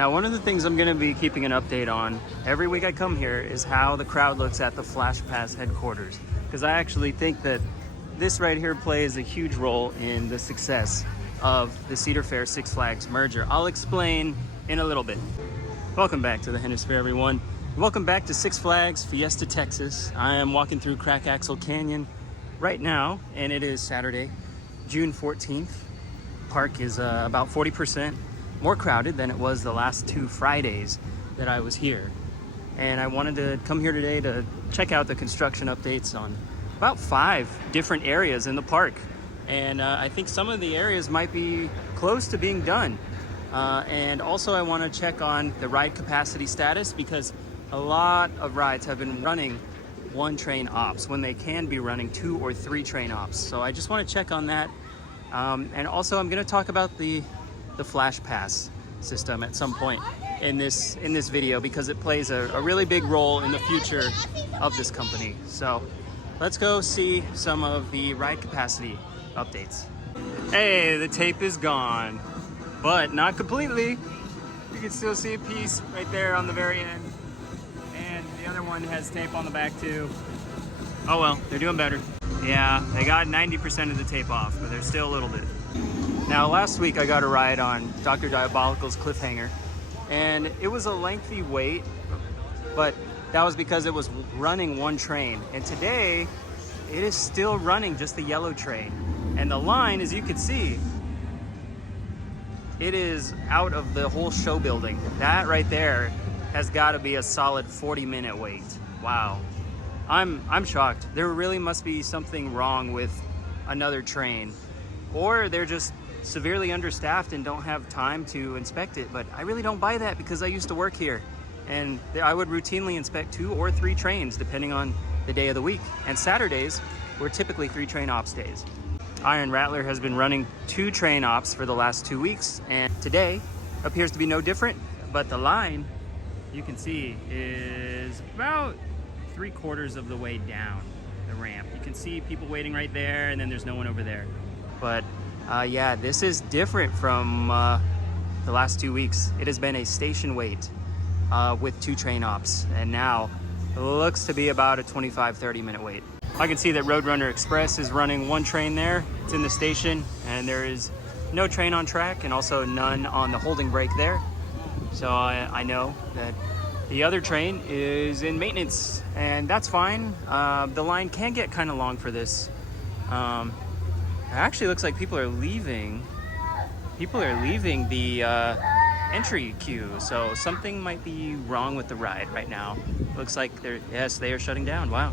Now, one of the things I'm going to be keeping an update on every week I come here is how the crowd looks at the Flash Pass headquarters. Because I actually think that this right here plays a huge role in the success of the Cedar Fair Six Flags merger. I'll explain in a little bit. Welcome back to the Hennisphere, everyone. Welcome back to Six Flags Fiesta Texas. I am walking through Crack Axle Canyon right now, and it is Saturday, June 14th. Park is about 40% more crowded than it was the last 2 Fridays that I was here. And I wanted to come here today to check out the construction updates on about 5 different areas in the park. And I think some of the areas might be close to being done. And also I want to check on the ride capacity status, because a lot of rides have been running 1 train ops when they can be running 2 or 3 train ops. So I just want to check on that. And also I'm going to talk about the Flash Pass system at some point in this video, because it plays a really big role in the future of this company. So let's go see some of the ride capacity updates. Hey, the tape is gone, but not completely. You can still see a piece right there on the very end, and the other one has tape on the back too. Oh well, they're doing better. Yeah, they got 90% of the tape off, but there's still a little bit. Now, last week I got a ride on Dr. Diabolical's Cliffhanger, and it was a lengthy wait, but that was because it was running 1 train. And today, it is still running just the yellow train. And the line, as you can see, it is out of the whole show building. That right there has got to be a solid 40-minute wait. Wow. I'm shocked. There really must be something wrong with another train, or they're just severely understaffed and don't have time to inspect it. But I really don't buy that, because I used to work here, and I would routinely inspect 2 or 3 trains depending on the day of the week. And Saturdays were typically 3 train ops days. Iron Rattler has been running 2 train ops for the last 2 weeks, and today appears to be no different. But the line, you can see, is about 3/4 of the way down the ramp. You can see people waiting right there, and then there's no one over there. But yeah, this is different from the last 2 weeks. It has been a station wait with 2 train ops, and now it looks to be about a 25-30 minute wait. I can see that Roadrunner Express is running 1 train there. It's in the station, and there is no train on track, and also none on the holding brake there. So I know that the other train is in maintenance, and that's fine. The line can get kind of long for this. It actually looks like people are leaving. People are leaving the entry queue, so something might be wrong with the ride right now. Looks like they are shutting down. Wow.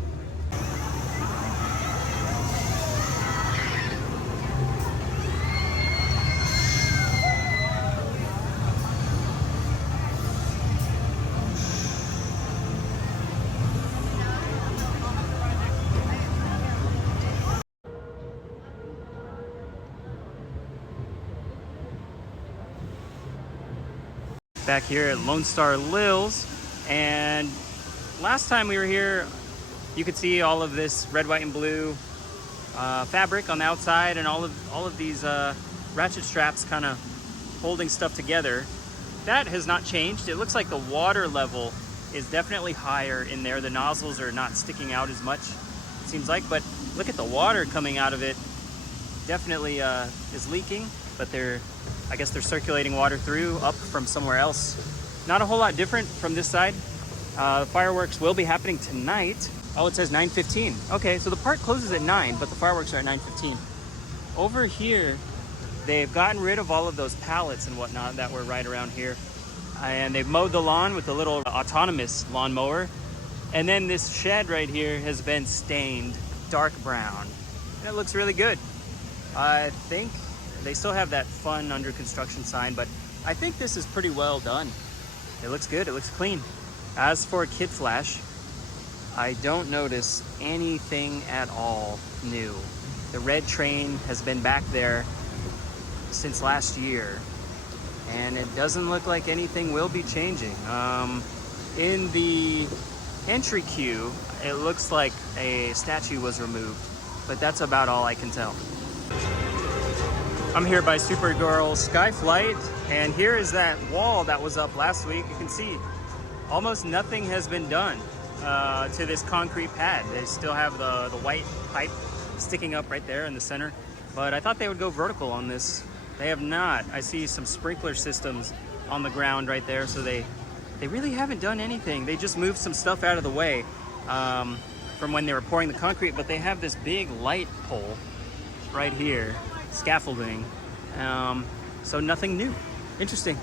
Back here at Lone Star Lil's, and last time we were here, you could see all of this red, white, and blue fabric on the outside, and all of these ratchet straps kind of holding stuff together. That has not changed. It looks like the water level is definitely higher in there. The nozzles are not sticking out as much, it seems like, but look at the water coming out of it. Definitely is leaking, but I guess they're circulating water through up from somewhere else. Not a whole lot different from this side. The fireworks will be happening tonight. Oh, it says 9:15. Okay, so the park closes at 9, but the fireworks are at 9:15. Over here, they've gotten rid of all of those pallets and whatnot that were right around here. And they've mowed the lawn with a little autonomous lawnmower. And then this shed right here has been stained dark brown. And it looks really good. I think they still have that fun under construction sign, but I think this is pretty well done. It looks good, it looks clean. As for Kid Flash, I don't notice anything at all new. The red train has been back there since last year, and it doesn't look like anything will be changing. In the entry queue, it looks like a statue was removed, but that's about all I can tell. I'm here by Supergirl Skyflight, and here is that wall that was up last week. You can see almost nothing has been done to this concrete pad. They still have the white pipe sticking up right there in the center, but I thought they would go vertical on this. They have not. I see some sprinkler systems on the ground right there, so they really haven't done anything. They just moved some stuff out of the way from when they were pouring the concrete, but they have this big light pole right here, scaffolding, so nothing new. Interesting.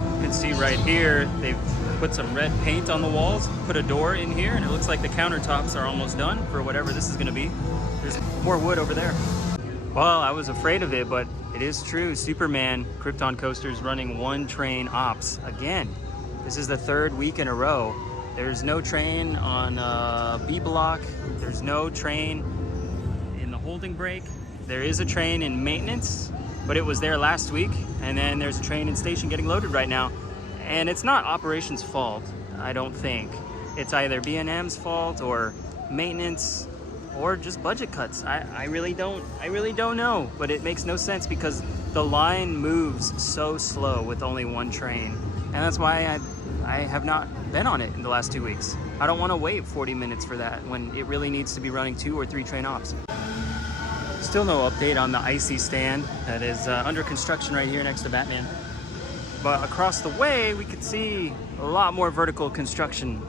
You can see right here they've put some red paint on the walls, put a door in here, and it looks like the countertops are almost done for whatever this is going to be. There's more wood over there. Well, I was afraid of it, but it is true. Superman Krypton coasters running one train ops again. This is the third week in a row. There's no train on B block. There's no train in the holding break. There is a train in maintenance, but it was there last week. And then there's a train in station getting loaded right now. And it's not operations fault, I don't think. It's either B&M's fault or maintenance or just budget cuts. I really don't know, but it makes no sense because the line moves so slow with only one train. And that's why I have not been on it in the last 2 weeks. I don't want to wait 40 minutes for that when it really needs to be running 2 or 3 train ops. Still no update on the icy stand that is under construction right here next to Batman. But across the way, we could see a lot more vertical construction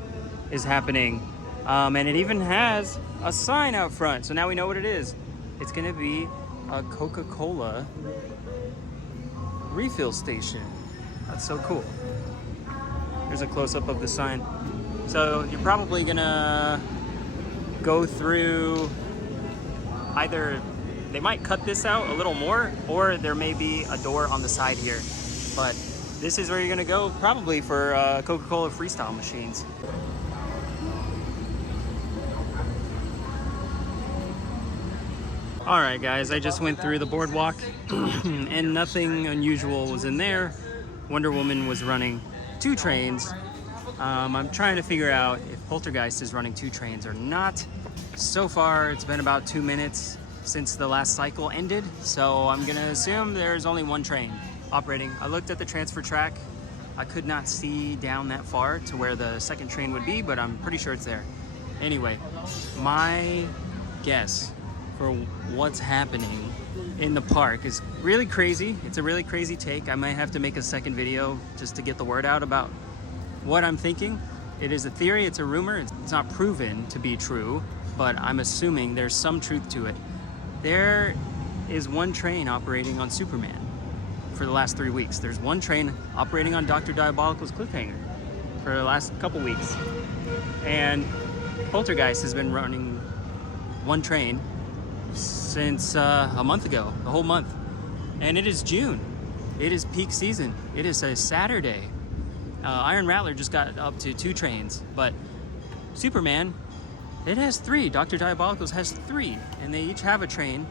is happening. And it even has a sign out front. So now we know what it is. It's gonna be a Coca-Cola refill station. That's so cool. Here's a close-up of the sign. So you're probably gonna go through either, they might cut this out a little more, or there may be a door on the side here. But this is where you're gonna go probably for Coca-Cola freestyle machines. All right, guys, I just went through the boardwalk and nothing unusual was in there. Wonder Woman was running 2 trains. I'm trying to figure out if Poltergeist is running 2 trains or not. So far, it's been about 2 minutes since the last cycle ended, so I'm gonna assume there's only 1 train operating. I looked at the transfer track. I could not see down that far to where the second train would be, but I'm pretty sure it's there. Anyway, my guess for what's happening in the park is really crazy. It's a really crazy take. I might have to make a second video just to get the word out about what I'm thinking. It is a theory, it's a rumor, it's not proven to be true, but I'm assuming there's some truth to it. There is 1 train operating on Superman for the last 3 weeks. There's 1 train operating on Dr. Diabolical's Cliffhanger for the last couple weeks. And Poltergeist has been running 1 train since a month ago, the whole month. And it is June. It is peak season. It is a Saturday. Iron Rattler just got up to 2 trains, but Superman, it has 3. Dr. Diabolical's has 3, and they each have a train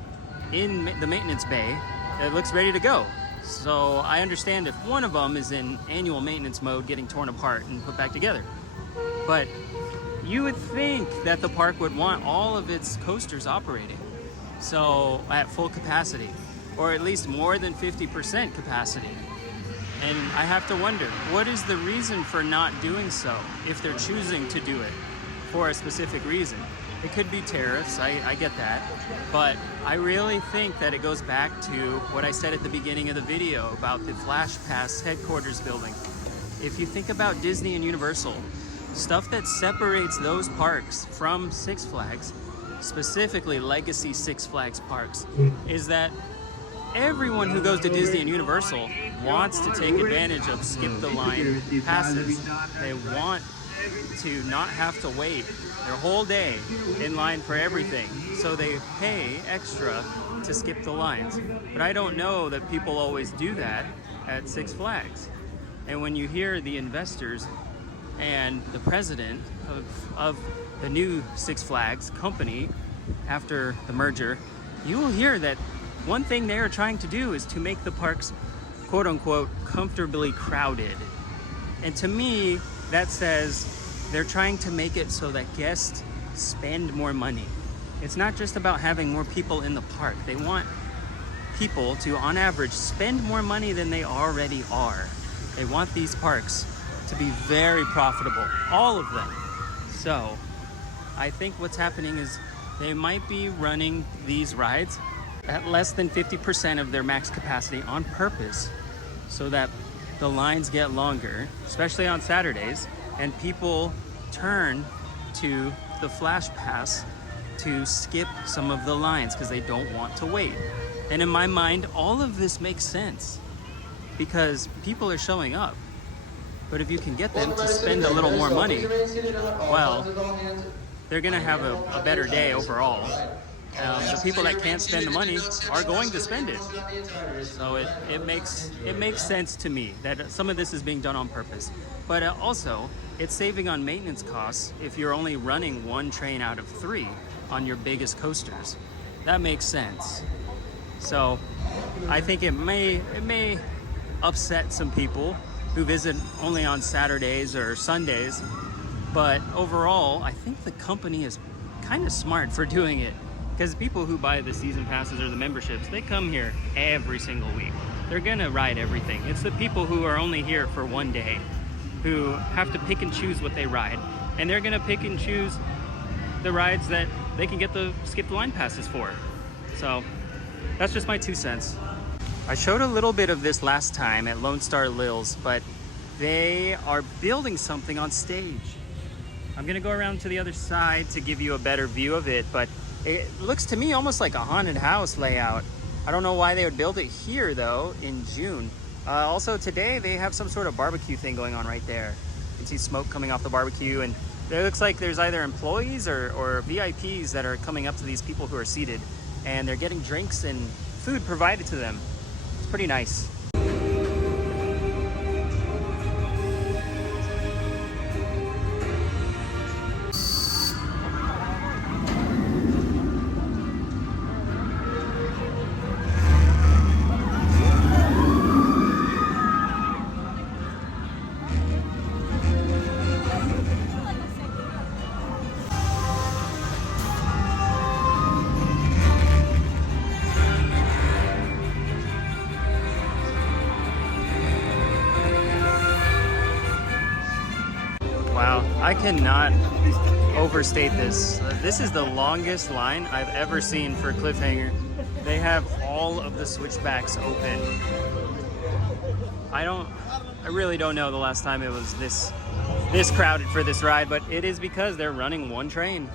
in the maintenance bay that looks ready to go. So I understand if one of them is in annual maintenance mode, getting torn apart and put back together. But you would think that the park would want all of its coasters operating, so at full capacity, or at least more than 50% capacity. And I have to wonder, what is the reason for not doing so if they're choosing to do it for a specific reason? It could be tariffs, I get that, but I really think that it goes back to what I said at the beginning of the video about the Flash Pass headquarters building. If you think about Disney and Universal, stuff that separates those parks from Six Flags, specifically legacy Six Flags parks, is that everyone who goes to Disney and Universal wants to take advantage of skip the line passes. They want to not have to wait their whole day in line for everything, so they pay extra to skip the lines. But I don't know that people always do that at Six Flags. And when you hear the investors and the president of the new Six Flags company after the merger, you will hear that one thing they are trying to do is to make the parks, quote unquote, comfortably crowded. And to me, that says they're trying to make it so that guests spend more money. It's not just about having more people in the park. They want people to, on average, spend more money than they already are. They want these parks to be very profitable, all of them. So I think what's happening is they might be running these rides at less than 50% of their max capacity on purpose, so that the lines get longer, especially on Saturdays, and people turn to the Flash Pass to skip some of the lines because they don't want to wait. And in my mind, all of this makes sense because people are showing up. But if you can get them to spend a little more money, well, they're gonna have a better day overall. The people that can't spend the money are going to spend it. So it makes sense to me that some of this is being done on purpose. But also, it's saving on maintenance costs if you're only running one train out of 3 on your biggest coasters. That makes sense. So I think it may upset some people who visit only on Saturdays or Sundays, but overall, I think the company is kind of smart for doing it, because people who buy the season passes or the memberships, they come here every single week. They're gonna ride everything. It's the people who are only here for one day who have to pick and choose what they ride, and they're gonna pick and choose the rides that they can get the skip the line passes for. So that's just my 2 cents. I showed a little bit of this last time at Lone Star Lil's, but they are building something on stage. I'm gonna go around to the other side to give you a better view of it, but it looks to me almost like a haunted house layout. I don't know why they would build it here though in June. Also today they have some sort of barbecue thing going on right there. You can see smoke coming off the barbecue, and it looks like there's either employees or VIPs that are coming up to these people who are seated, and they're getting drinks and food provided to them. It's pretty nice. Wow, I cannot overstate this. This is the longest line I've ever seen for Cliffhanger. They have all of the switchbacks open. I really don't know the last time it was this crowded for this ride, but it is because they're running one train.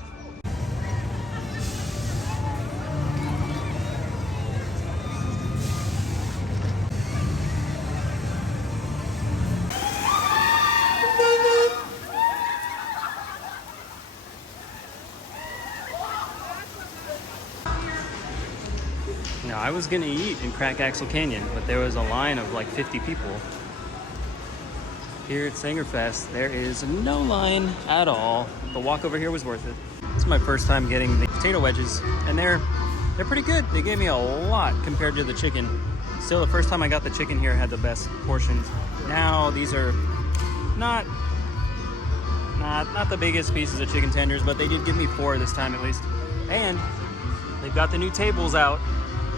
Now, I was gonna eat in Crack Axle Canyon, but there was a line of like 50 people. Here at Sangerfest, there is no line at all. The walk over here was worth it. This is my first time getting the potato wedges, and they're pretty good. They gave me a lot compared to the chicken. Still, the first time I got the chicken here had the best portions. Now, these are not the biggest pieces of chicken tenders, but they did give me 4 this time at least. And they've got the new tables out.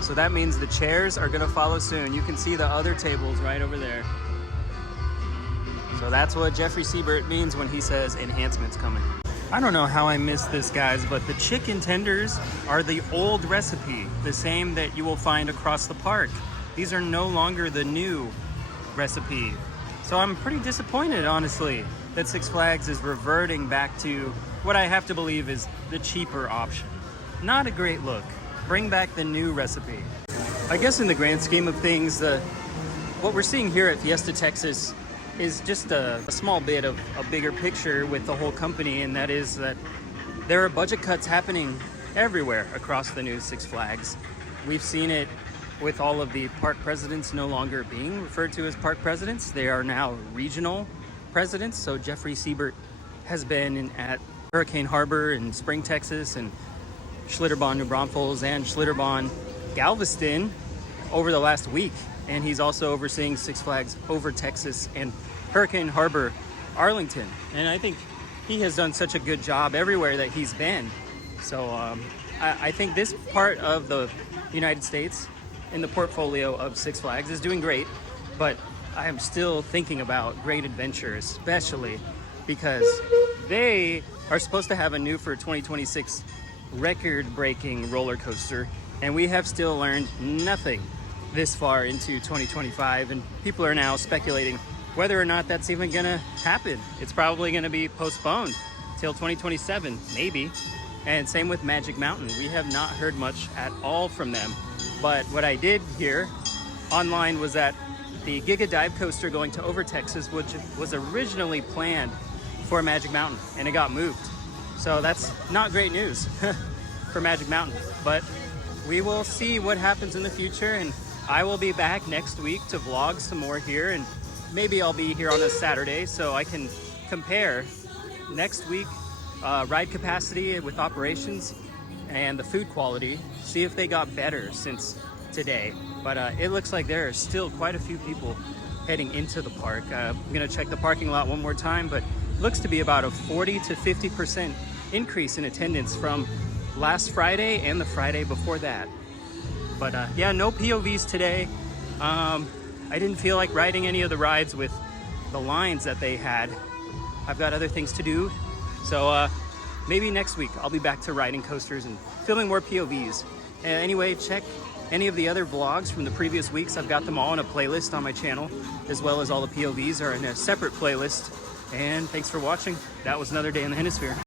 So that means the chairs are gonna follow soon. You can see the other tables right over there. So that's what Jeffrey Siebert means when he says enhancements coming. I don't know how I missed this, guys, but the chicken tenders are the old recipe, the same that you will find across the park. These are no longer the new recipe. So I'm pretty disappointed, honestly, that Six Flags is reverting back to what I have to believe is the cheaper option. Not a great look. Bring back the new recipe. I guess in the grand scheme of things, what we're seeing here at Fiesta Texas is just a small bit of a bigger picture with the whole company, and that is that there are budget cuts happening everywhere across the new Six Flags. We've seen it with all of the park presidents no longer being referred to as park presidents. They are now regional presidents. So Jeffrey Siebert has been at Hurricane Harbor in Spring, Texas, and Schlitterbahn, New Braunfels, and Schlitterbahn, Galveston over the last week. And he's also overseeing Six Flags over Texas and Hurricane Harbor, Arlington. And I think he has done such a good job everywhere that he's been. So I think this part of the United States in the portfolio of Six Flags is doing great, but I am still thinking about Great Adventure, especially because they are supposed to have a new for 2026 record-breaking roller coaster, and we have still learned nothing this far into 2025, and people are now speculating whether or not that's even gonna happen. It's probably gonna be postponed till 2027, maybe. And same with Magic Mountain. We have not heard much at all from them. But what I did hear online was that the Giga Dive Coaster going to Over Texas, which was originally planned for Magic Mountain, and it got moved. So that's not great news for Magic Mountain. But we will see what happens in the future, and I will be back next week to vlog some more here, and maybe I'll be here on a Saturday so I can compare next week ride capacity with operations and the food quality, see if they got better since today. But it looks like there are still quite a few people heading into the park. I'm gonna check the parking lot one more time, but looks to be about a 40 to 50% increase in attendance from last Friday and the Friday before that. But yeah, no POVs today. I didn't feel like riding any of the rides with the lines that they had. I've got other things to do. So maybe next week I'll be back to riding coasters and filming more POVs. Anyway, check any of the other vlogs from the previous weeks. I've got them all in a playlist on my channel, as well as all the POVs are in a separate playlist. And thanks for watching. That was another day in the Hennisphere.